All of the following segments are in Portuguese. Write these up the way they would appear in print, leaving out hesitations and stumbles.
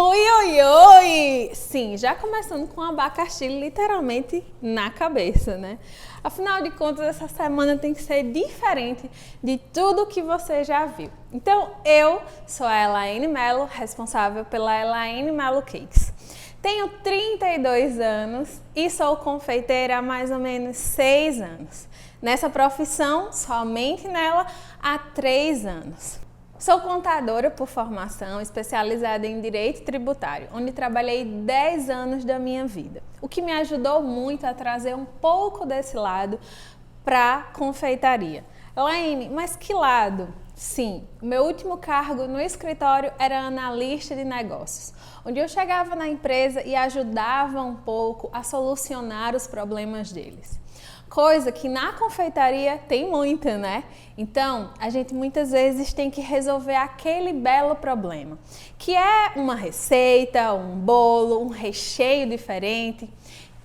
Oi, oi, oi! Sim, já começando com abacaxi literalmente na cabeça, né? Afinal de contas, essa semana tem que ser diferente de tudo que você já viu. Então, eu sou a Elaine Mello, responsável pela Elaine Mello Cakes. Tenho 32 anos e sou confeiteira há mais ou menos 6 anos. Nessa profissão, somente nela, há 3 anos. Sou contadora por formação, especializada em Direito Tributário, onde trabalhei 10 anos da minha vida, o que me ajudou muito a trazer um pouco desse lado para a confeitaria. Elaine, mas que lado? Sim, o meu último cargo no escritório era analista de negócios, onde eu chegava na empresa e ajudava um pouco a solucionar os problemas deles. Coisa que na confeitaria tem muita, né? Então, a gente muitas vezes tem que resolver aquele belo problema, que é uma receita, um bolo, um recheio diferente.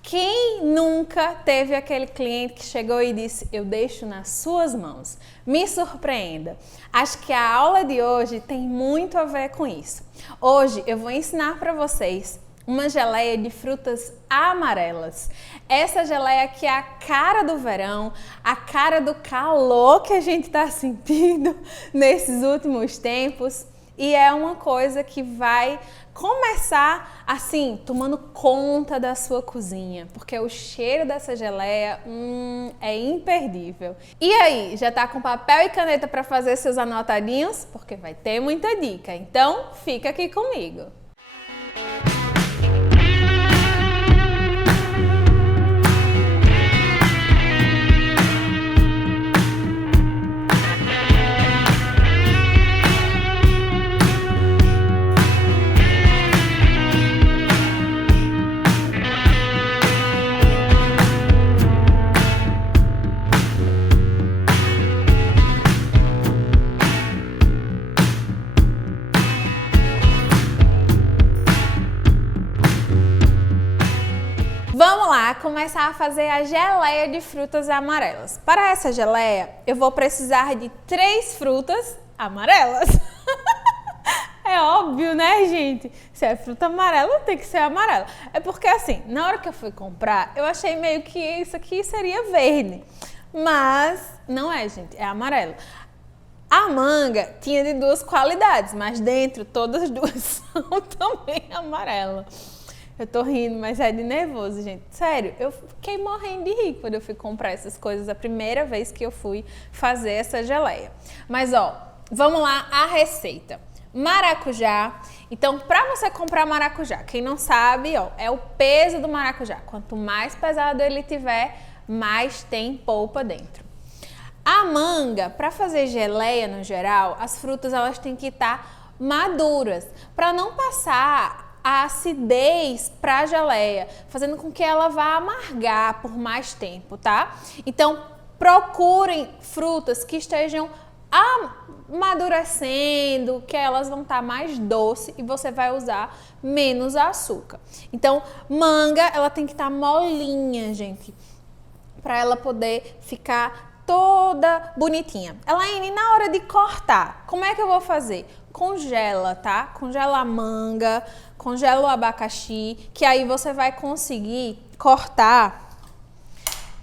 Quem nunca teve aquele cliente que chegou e disse, eu deixo nas suas mãos, me surpreenda. Acho que a aula de hoje tem muito a ver com isso. Hoje eu vou ensinar para vocês uma geleia de frutas amarelas. Essa geleia que é a cara do verão, a cara do calor que a gente está sentindo nesses últimos tempos. E é uma coisa que vai começar assim, tomando conta da sua cozinha, porque o cheiro dessa geleia é imperdível. E aí, já tá com papel e caneta para fazer seus anotadinhos? Porque vai ter muita dica, então fica aqui comigo. Vamos lá começar a fazer a geleia de frutas amarelas. Para essa geleia, eu vou precisar de 3 frutas amarelas. É óbvio, né, gente? Se é fruta amarela, tem que ser amarela. É porque assim, na hora que eu fui comprar, eu achei meio que isso aqui seria verde. Mas não é, gente, é amarelo. A manga tinha de 2 qualidades, mas dentro todas as 2 são também amarelas. Eu tô rindo, mas é de nervoso, gente. Sério, eu fiquei morrendo de rir quando eu fui comprar essas coisas a primeira vez que eu fui fazer essa geleia. Mas ó, vamos lá a receita. Maracujá. Então, para você comprar maracujá, quem não sabe, ó, é o peso do maracujá. Quanto mais pesado ele tiver, mais tem polpa dentro. A manga, para fazer geleia no geral, as frutas elas têm que estar maduras, para não passar a acidez para a geleia, fazendo com que ela vá amargar por mais tempo, tá? Então, procurem frutas que estejam amadurecendo, que elas vão estar mais doce e você vai usar menos açúcar. Então, manga, ela tem que estar molinha, gente, para ela poder ficar toda bonitinha. Elaine, na hora de cortar, como é que eu vou fazer? Congela, tá? Congela a manga, congela o abacaxi, que aí você vai conseguir cortar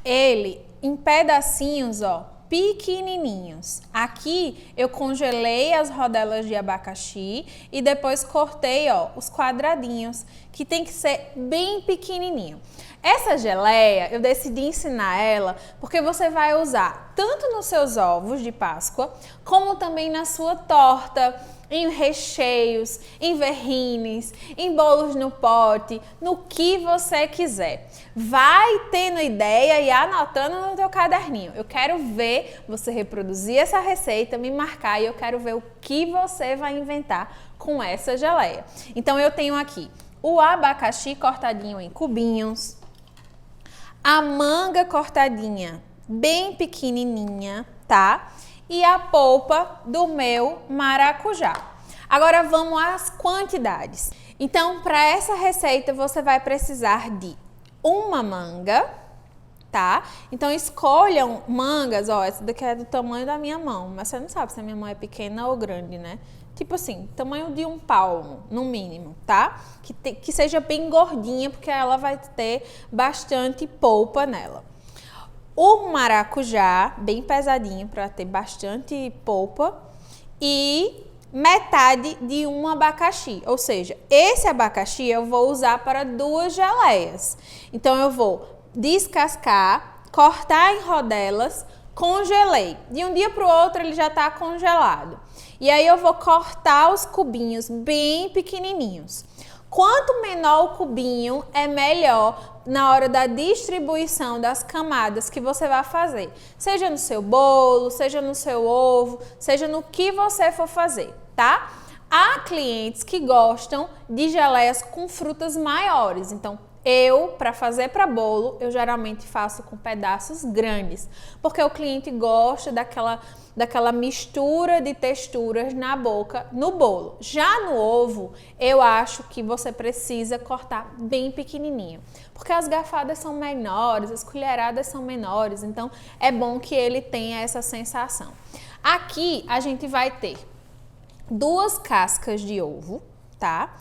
ele em pedacinhos, ó, pequenininhos. Aqui eu congelei as rodelas de abacaxi e depois cortei, ó, os quadradinhos, que tem que ser bem pequenininho. Essa geleia, eu decidi ensinar ela porque você vai usar tanto nos seus ovos de Páscoa, como também na sua torta, em recheios, em verrines, em bolos no pote, no que você quiser. Vai tendo ideia e anotando no teu caderninho. Eu quero ver você reproduzir essa receita, me marcar e eu quero ver o que você vai inventar com essa geleia. Então eu tenho aqui o abacaxi cortadinho em cubinhos, a manga cortadinha bem pequenininha, tá? E a polpa do meu maracujá. Agora vamos às quantidades. Então, para essa receita você vai precisar de uma manga, tá? Então escolham mangas, ó, essa daqui é do tamanho da minha mão, mas você não sabe se a minha mão é pequena ou grande, né? tipo assim, tamanho de um palmo, no mínimo, tá? Que seja bem gordinha, porque ela vai ter bastante polpa nela. O maracujá, bem pesadinho, para ter bastante polpa. E metade de um abacaxi, ou seja, esse abacaxi eu vou usar para 2 geleias. Então, eu vou descascar, cortar em rodelas, congelei. De um dia para o outro ele já está congelado. E aí eu vou cortar os cubinhos bem pequenininhos. Quanto menor o cubinho, é melhor na hora da distribuição das camadas que você vai fazer. Seja no seu bolo, seja no seu ovo, seja no que você for fazer, tá? Há clientes que gostam de geleias com frutas maiores. Então, para fazer para bolo, eu geralmente faço com pedaços grandes, porque o cliente gosta daquela mistura de texturas na boca no bolo. Já no ovo, eu acho que você precisa cortar bem pequenininho, porque as garfadas são menores, as colheradas são menores, então é bom que ele tenha essa sensação. Aqui a gente vai ter 2 cascas de ovo, tá?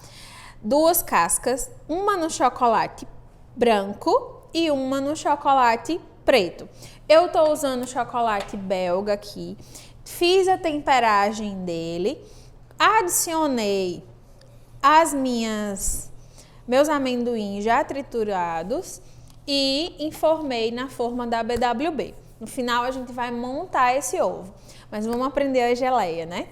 2 cascas, uma no chocolate branco e uma no chocolate preto. Eu tô usando chocolate belga aqui, fiz a temperagem dele, adicionei meus amendoins já triturados e informei na forma da BWB. No final a gente vai montar esse ovo, mas vamos aprender a geleia, né?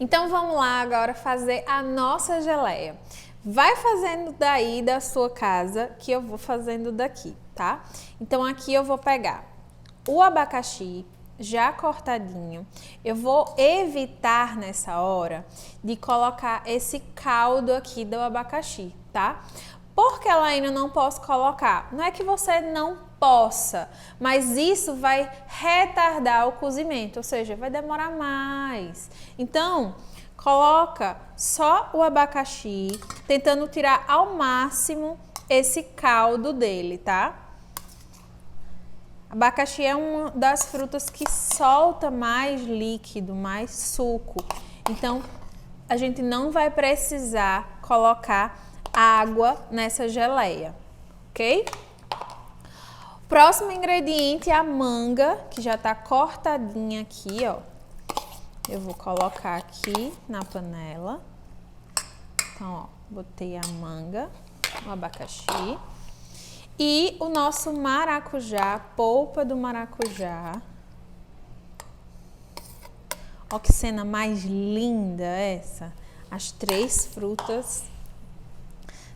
Então vamos lá agora fazer a nossa geleia. Vai fazendo daí da sua casa, que eu vou fazendo daqui, tá? Então aqui eu vou pegar o abacaxi já cortadinho. Eu vou evitar nessa hora de colocar esse caldo aqui do abacaxi, tá? Porque ela ainda não posso colocar. Não é que você não possa, mas isso vai retardar o cozimento, ou seja, vai demorar mais. Então, coloca só o abacaxi, tentando tirar ao máximo esse caldo dele, tá? Abacaxi é uma das frutas que solta mais líquido, mais suco. Então, a gente não vai precisar colocar água nessa geleia, ok? Próximo ingrediente é a manga, que já tá cortadinha aqui, ó. Eu vou colocar aqui na panela. Então, ó, botei a manga, o abacaxi. E o nosso maracujá, a polpa do maracujá. Ó que cena mais linda essa. As 3 frutas,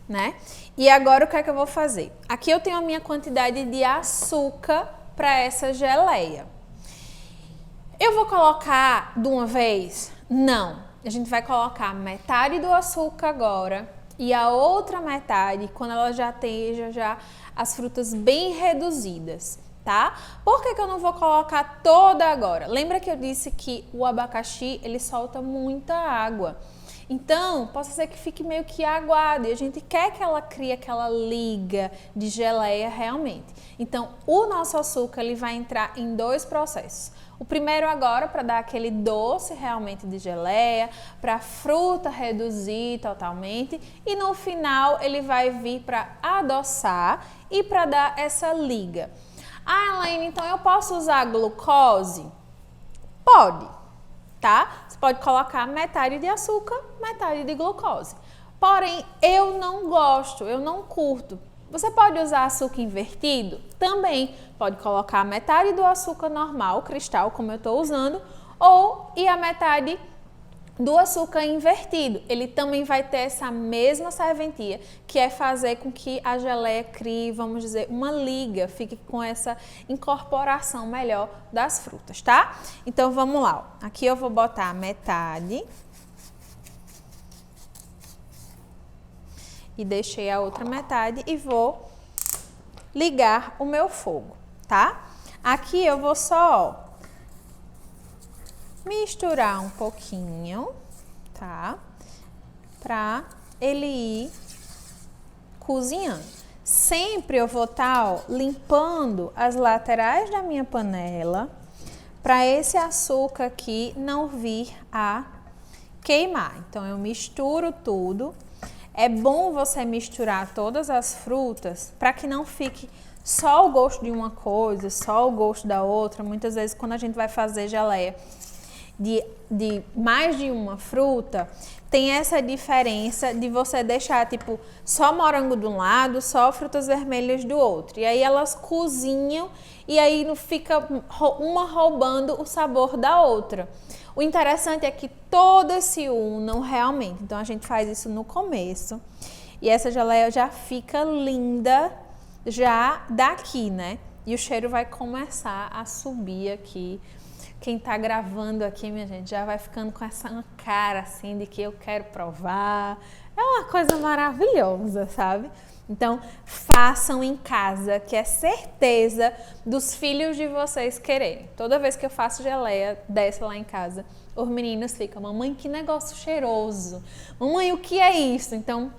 né? E agora o que é que eu vou fazer? Aqui eu tenho a minha quantidade de açúcar para essa geleia. Eu vou colocar de uma vez? Não. A gente vai colocar metade do açúcar agora e a outra metade quando ela já esteja as frutas bem reduzidas, tá? Por que eu não vou colocar toda agora? Lembra que eu disse que o abacaxi, ele solta muita água. Então, pode ser que fique meio que aguado e a gente quer que ela crie aquela liga de geleia realmente. Então, o nosso açúcar, ele vai entrar em 2 processos. O primeiro agora para dar aquele doce realmente de geleia, para a fruta reduzir totalmente e no final ele vai vir para adoçar e para dar essa liga. Ah, Elaine, então eu posso usar glucose? Pode, tá? Você pode colocar metade de açúcar, metade de glucose. Porém, eu não gosto, eu não curto. Você pode usar açúcar invertido? Também. Pode colocar metade do açúcar normal, cristal, como eu estou usando, e a metade do açúcar invertido. Ele também vai ter essa mesma serventia, que é fazer com que a geleia crie, vamos dizer, uma liga, fique com essa incorporação melhor das frutas, tá? Então, vamos lá. Ó. Aqui eu vou botar metade. E deixei a outra metade e vou ligar o meu fogo, tá? Aqui eu vou só misturar um pouquinho, tá? Pra ele ir cozinhando. Sempre eu vou estar limpando as laterais da minha panela para esse açúcar aqui não vir a queimar. Então, eu misturo tudo. É bom você misturar todas as frutas para que não fique só o gosto de uma coisa, só o gosto da outra. Muitas vezes, quando a gente vai fazer geleia de mais de uma fruta, tem essa diferença de você deixar, tipo, só morango de um lado, só frutas vermelhas do outro. E aí elas cozinham e aí não fica uma roubando o sabor da outra. O interessante é que todas se unam realmente. Então, a gente faz isso no começo. E essa geleia já fica linda já daqui, né? E o cheiro vai começar a subir aqui. Quem tá gravando aqui, minha gente, já vai ficando com essa cara assim de que eu quero provar. É uma coisa maravilhosa, sabe? Então, façam em casa, que é certeza dos filhos de vocês quererem. Toda vez que eu faço geleia dessa lá em casa, os meninos ficam, mamãe, que negócio cheiroso. Mamãe, o que é isso? Então,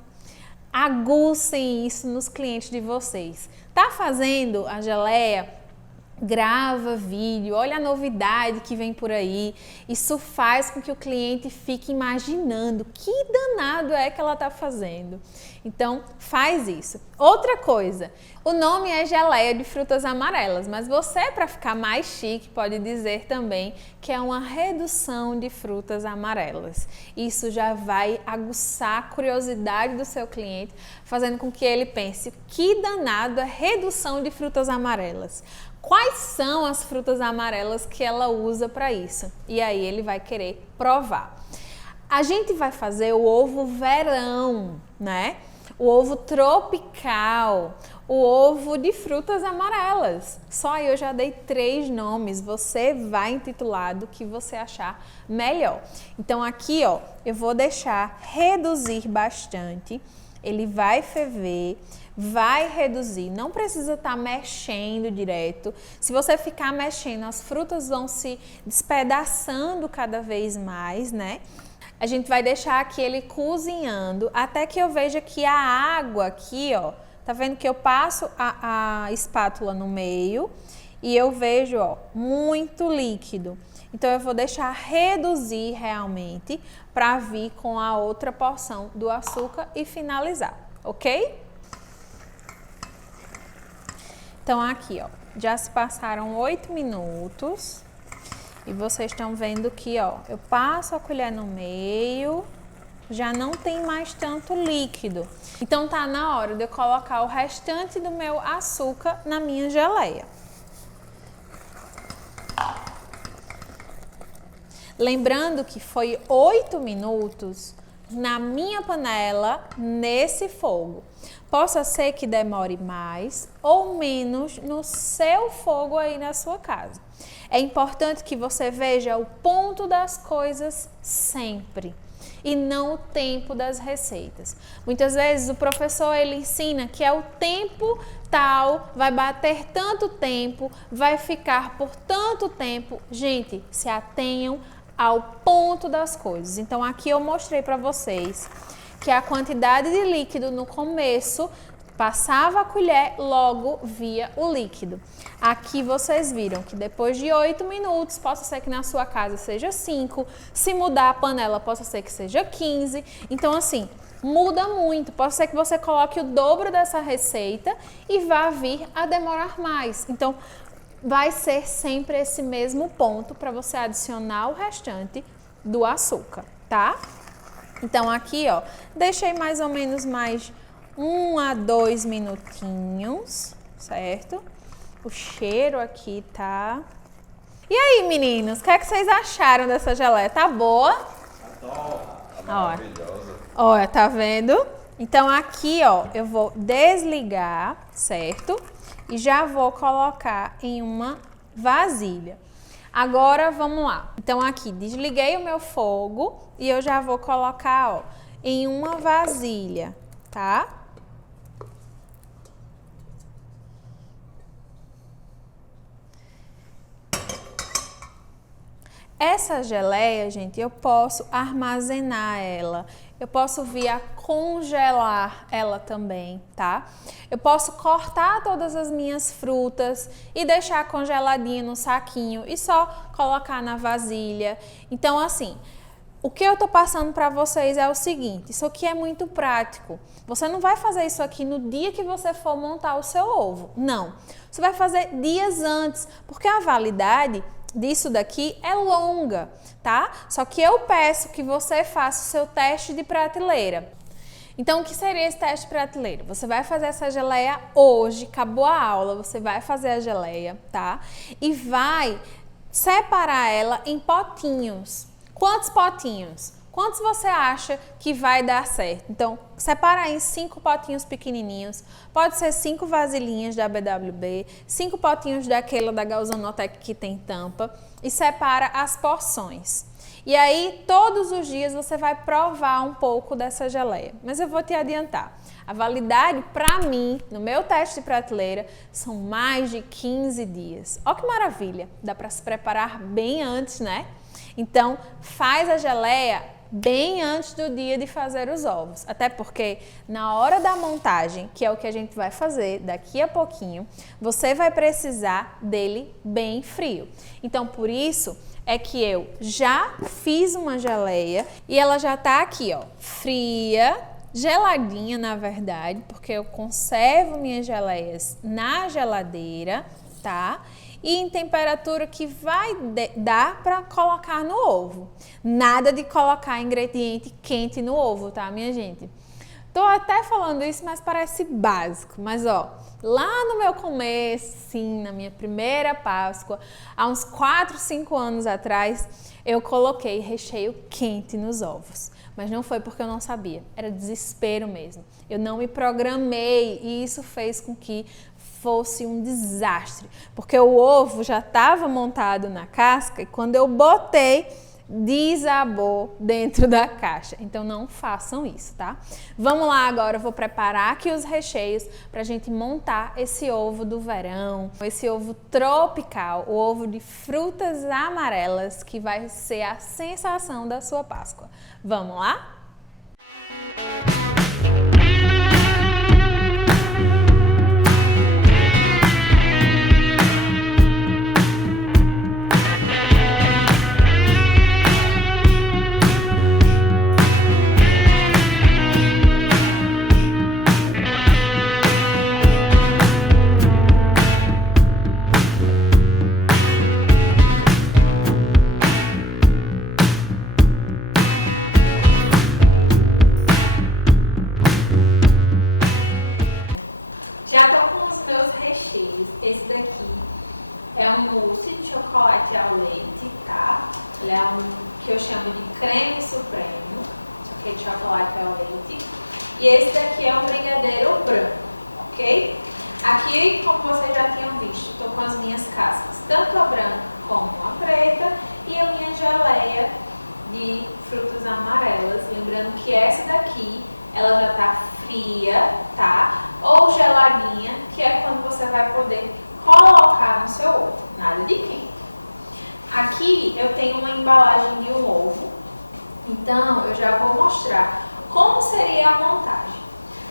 aguçem isso nos clientes de vocês. Tá fazendo a geleia? Grava vídeo, olha a novidade que vem por aí. Isso faz com que o cliente fique imaginando que danado é que ela está fazendo. Então, faz isso. Outra coisa, o nome é geleia de frutas amarelas, mas você, para ficar mais chique, pode dizer também que é uma redução de frutas amarelas. Isso já vai aguçar a curiosidade do seu cliente, fazendo com que ele pense, que danado é redução de frutas amarelas. Quais são as frutas amarelas que ela usa para isso? E aí ele vai querer provar. A gente vai fazer o ovo verão, né? O ovo tropical, o ovo de frutas amarelas. Só eu já dei 3 nomes, você vai intitular do que você achar melhor. Então aqui, ó, eu vou deixar reduzir bastante, ele vai ferver, vai reduzir, não precisa estar mexendo direto. Se você ficar mexendo, as frutas vão se despedaçando cada vez mais, né? A gente vai deixar aqui ele cozinhando até que eu veja que a água aqui, ó, tá vendo que eu passo a espátula no meio e eu vejo, ó, muito líquido. Então eu vou deixar reduzir realmente para vir com a outra porção do açúcar e finalizar, ok? Então aqui, ó, já se passaram 8 minutos e vocês estão vendo que, ó, eu passo a colher no meio, já não tem mais tanto líquido. Então tá na hora de eu colocar o restante do meu açúcar na minha geleia. Lembrando que foi 8 minutos na minha panela, nesse fogo. Possa ser que demore mais ou menos no seu fogo aí na sua casa. É importante que você veja o ponto das coisas sempre e não o tempo das receitas. Muitas vezes o professor ele ensina que é o tempo tal, vai bater tanto tempo, vai ficar por tanto tempo. Gente, se atenham ao ponto das coisas. Então aqui eu mostrei para vocês que a quantidade de líquido no começo passava a colher, logo via o líquido. Aqui vocês viram que depois de 8 minutos, possa ser que na sua casa seja 5, se mudar a panela, possa ser que seja 15. Então assim, muda muito. Pode ser que você coloque o dobro dessa receita e vá vir a demorar mais. Então, vai ser sempre esse mesmo ponto para você adicionar o restante do açúcar, tá? Então aqui, ó, deixei mais ou menos mais 1 a 2 minutinhos, certo? O cheiro aqui tá... E aí, meninos, o que é que vocês acharam dessa geleia? Tá boa? Tá maravilhosa. Olha, tá vendo? Então aqui, ó, eu vou desligar, certo? E já vou colocar em uma vasilha. Agora, vamos lá. Então aqui, desliguei o meu fogo e eu já vou colocar, ó, em uma vasilha, tá? Essa geleia, gente, eu posso armazenar ela, eu posso vir a congelar ela também, tá? Eu posso cortar todas as minhas frutas e deixar congeladinha no saquinho e só colocar na vasilha. Então, assim, O que eu tô passando para vocês é o seguinte, isso aqui é muito prático. Você não vai fazer isso aqui no dia que você for montar o seu ovo, não. Você vai fazer dias antes, porque a validade disso daqui é longa, tá? Só que eu peço que você faça o seu teste de prateleira. Então, o que seria esse teste de prateleira? Você vai fazer essa geleia hoje, acabou a aula, você vai fazer a geleia, tá? E vai separar ela em potinhos. Quantos potinhos? Quantos você acha que vai dar certo? Então, separa em 5 potinhos pequenininhos. Pode ser 5 vasilhinhas da BWB, 5 potinhos daquela da Galzanotec que tem tampa e separa as porções. E aí, todos os dias você vai provar um pouco dessa geleia. Mas eu vou te adiantar. A validade, para mim, no meu teste de prateleira, são mais de 15 dias. Olha que maravilha! Dá para se preparar bem antes, né? Então, faz a geleia bem antes do dia de fazer os ovos. Até porque, na hora da montagem, que é o que a gente vai fazer daqui a pouquinho, você vai precisar dele bem frio. Então, por isso é que eu já fiz uma geleia e ela já tá aqui, ó, fria, geladinha na verdade, porque eu conservo minhas geleias na geladeira, tá? E em temperatura que vai dar para colocar no ovo. Nada de colocar ingrediente quente no ovo, tá, minha gente? Tô até falando isso, mas parece básico. Mas, ó, lá no meu começo, sim, na minha primeira Páscoa, há uns 4, 5 anos atrás, eu coloquei recheio quente nos ovos. Mas não foi porque eu não sabia, era desespero mesmo. Eu não me programei e isso fez com que fosse um desastre. Porque o ovo já estava montado na casca e quando eu botei, desabou dentro da caixa. Então não façam isso, tá? Vamos lá agora, eu vou preparar aqui os recheios pra gente montar esse ovo do verão, esse ovo tropical, o ovo de frutas amarelas que vai ser a sensação da sua Páscoa. Vamos lá? Já tô com os meus recheios. Esse daqui é um mousse de chocolate ao leite, tá? Ele é um que eu chamo de creme supremo, que é de chocolate ao leite. E esse daqui é um brigadeiro branco, ok? Aqui, como vocês já tinham visto, tô com as minhas cascas, tanto a branca como a preta, e a minha geleia de frutas amarelas. Lembrando que essa daqui, ela já tá fria, tá? Ou geladinha, que é quando você vai poder colocar no seu ovo, nada de quente. Aqui eu tenho uma embalagem de um ovo, então eu já vou mostrar como seria a montagem.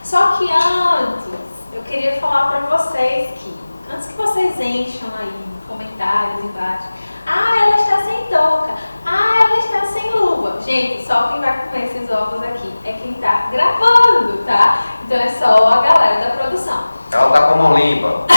Só que antes, eu queria falar para vocês que, antes que vocês encham aí comentários embaixo, ah, ela está sem touca, ah, ela está sem luva. Gente, só quem vai comer esses ovos aqui é quem está gravando, tá? Então é só a galera da produção. Ela tá com a mão limpa.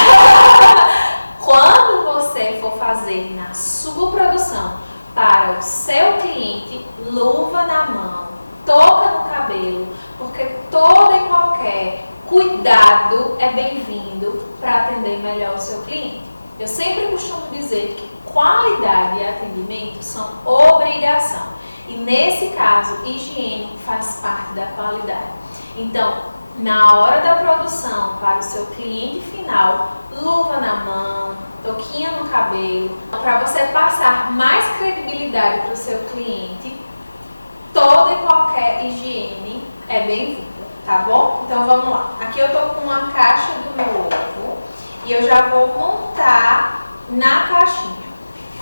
Quando você for fazer na sua produção para o seu cliente, luva na mão, touca no cabelo, porque todo e qualquer cuidado é bem-vindo para atender melhor o seu cliente. Eu sempre costumo dizer que qualidade e atendimento são obrigação. E nesse caso, higiene faz parte da qualidade. Então, na hora da produção para o seu cliente final, luva na mão, touquinha no cabelo, para você passar mais credibilidade para o seu cliente, toda e qualquer higiene é bem-vinda, tá bom? Então vamos lá. Aqui eu tô com uma caixa do meu ovo e eu já vou montar na caixinha,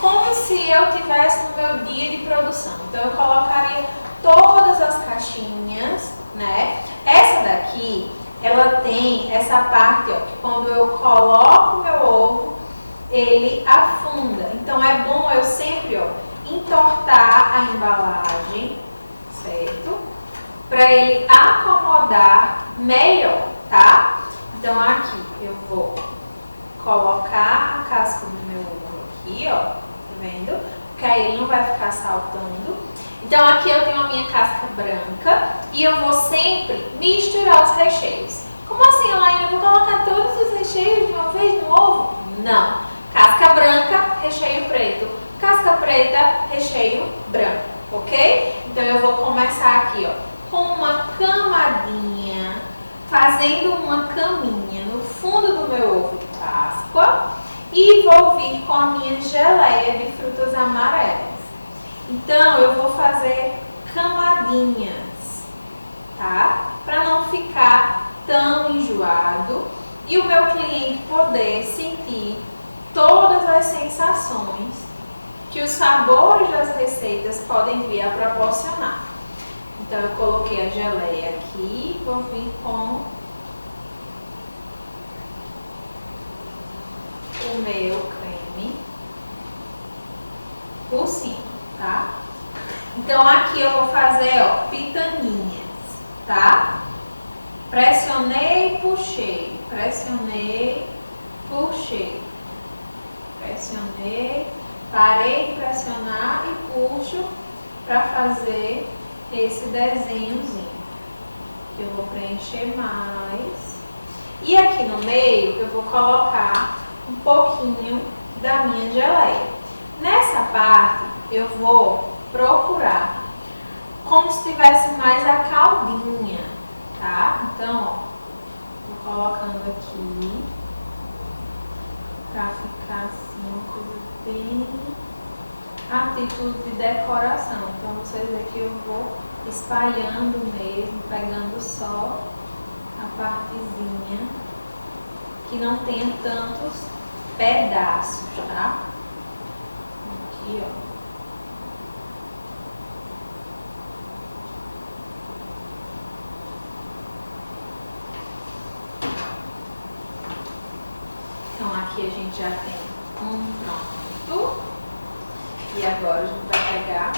como se eu tivesse no meu dia de produção. Então eu colocaria todas as caixinhas, né? Essa daqui, ela tem essa parte, ó, que quando eu coloco o meu ovo, ele afunda. Então é bom eu sempre, ó, entortar a embalagem certo? Para ele acomodar melhor, tá? Então aqui eu vou colocar a casca do meu ovo aqui, ó, tá vendo? Porque aí ele não vai ficar saltando. Então aqui eu tenho a minha casca branca e eu vou sempre misturar os recheios. Como assim, Elaine? Eu vou colocar todos os recheios de uma vez no ovo? Não. Casca branca, recheio preto. Casca preta, recheio branco, ok? Então eu vou começar aqui, ó, com uma camadinha, fazendo uma caminha no fundo do meu ovo de Páscoa e vou vir com a minha geleia de frutas amarelas. Então eu vou fazer camadinhas, tá? Para não ficar tão enjoado e o meu cliente poder sentir todas as sensações que os sabores das receitas podem vir a proporcionar. Então eu coloquei a geleia aqui, vou vir com o meu creme por cima, tá? Então aqui eu vou fazer, ó, pitaninhas, tá? Pressionei, puxei, pressionei, puxei, pressionei, parei de pressionar e puxo para fazer esse desenhozinho, que eu vou preencher mais. E aqui no meio eu vou colocar um pouquinho da minha geleia. Nessa parte eu vou procurar como se tivesse mais a caldinha, tá? Então, ó, vou colocando aqui pra ficar assim uma coisa bem a título de decoração. Então vocês veem que eu vou espalhando mesmo, pegando só a partezinha que não tenha tantos pedaços, tá? Aqui, ó. Então aqui a gente já tem um pronto. E agora a gente vai pegar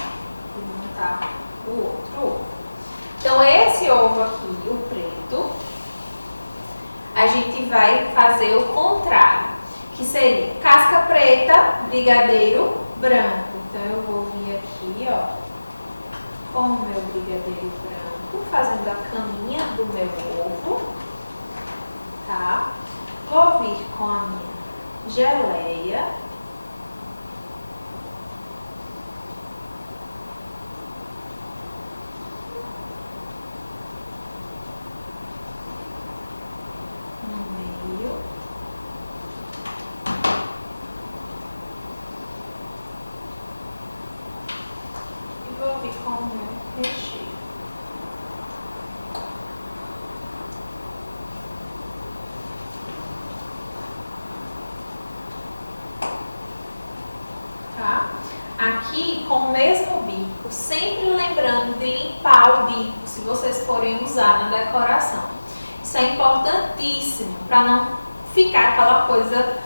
e montar o outro ovo. Então esse ovo aqui, o preto, a gente vai fazer o contrário, que seria casca preta, brigadeiro branco. Então eu vou vir aqui, ó, com o meu brigadeiro branco, fazendo a caminha do meu ovo, tá? Vou vir com a minha geleia. Vou vir com o meu recheio. Tá? Aqui com o mesmo bico, sempre lembrando de limpar o bico se vocês forem usar na decoração. Isso é importantíssimo para não ficar aquela coisa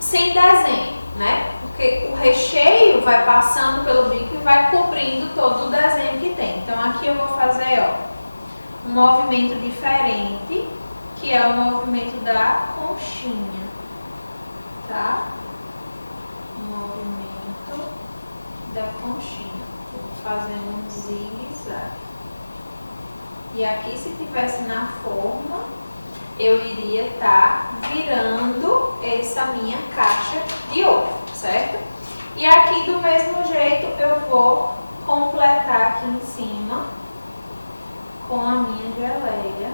sem desenho, né? Porque o recheio vai passando pelo bico e vai cobrindo todo o desenho que tem. Então aqui eu vou fazer, ó, um movimento diferente, que é o movimento da conchinha, tá? Um movimento da conchinha. Eu vou fazendo um zigue-zague. E aqui, se tivesse na forma, eu iria estar virando essa minha caixa de ovo, certo? E aqui do mesmo jeito eu vou completar aqui em cima com a minha geleia.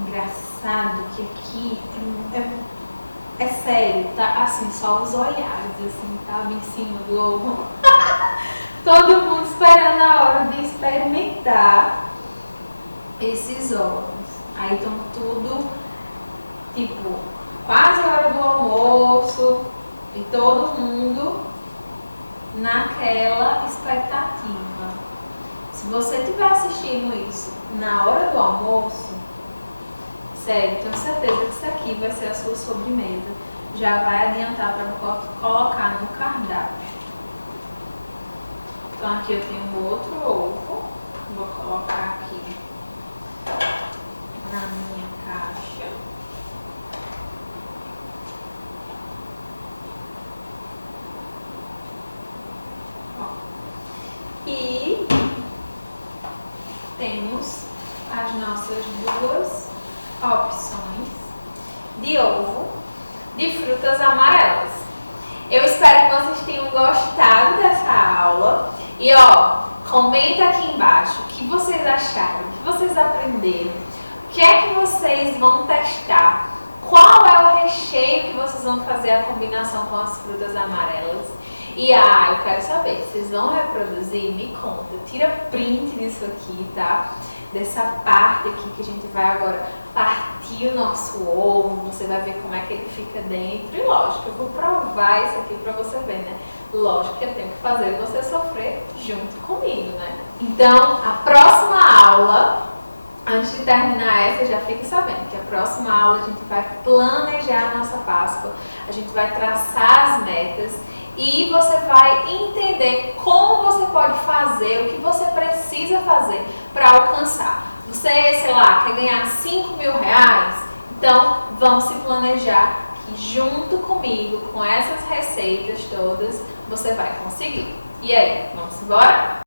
Engraçado que aqui é sério, tá? Assim, só os olhares, assim, tava em cima do ovo. Todo mundo esperando a hora de experimentar esses ovos. Aí estão tudo, tipo, quase a hora do almoço e todo mundo naquela expectativa. Se você estiver assistindo isso na hora do almoço, Sério, tenho certeza que isso aqui vai ser a sua sobremesa. Já vai adiantar para colocar no cardápio. Então aqui eu tenho outro ovo. Vou colocar aqui na minha caixa. E temos as nossas duas opções de ovo de frutas amarelas. Eu espero que vocês tenham gostado dessa aula e comenta aqui embaixo o que vocês acharam, o que vocês aprenderam, o que é que vocês vão testar, qual é o recheio que vocês vão fazer a combinação com as frutas amarelas. E eu quero saber, vocês vão reproduzir? Me conta, tira print disso aqui, tá? Dessa parte aqui que a gente vai agora partir o nosso ovo, você vai ver como é que ele fica dentro. E lógico, eu vou provar isso aqui pra você ver, né? Lógico que eu tenho que fazer você sofrer junto comigo, né? Então, a próxima aula, antes de terminar essa, já fique sabendo que a próxima aula a gente vai planejar a nossa Páscoa, a gente vai traçar as metas e você vai entender como você pode fazer, o que você precisa fazer para alcançar. Você, sei lá, quer ganhar 5 mil reais? Então, vamos se planejar que junto comigo, com essas receitas todas, você vai conseguir. E aí, vamos embora?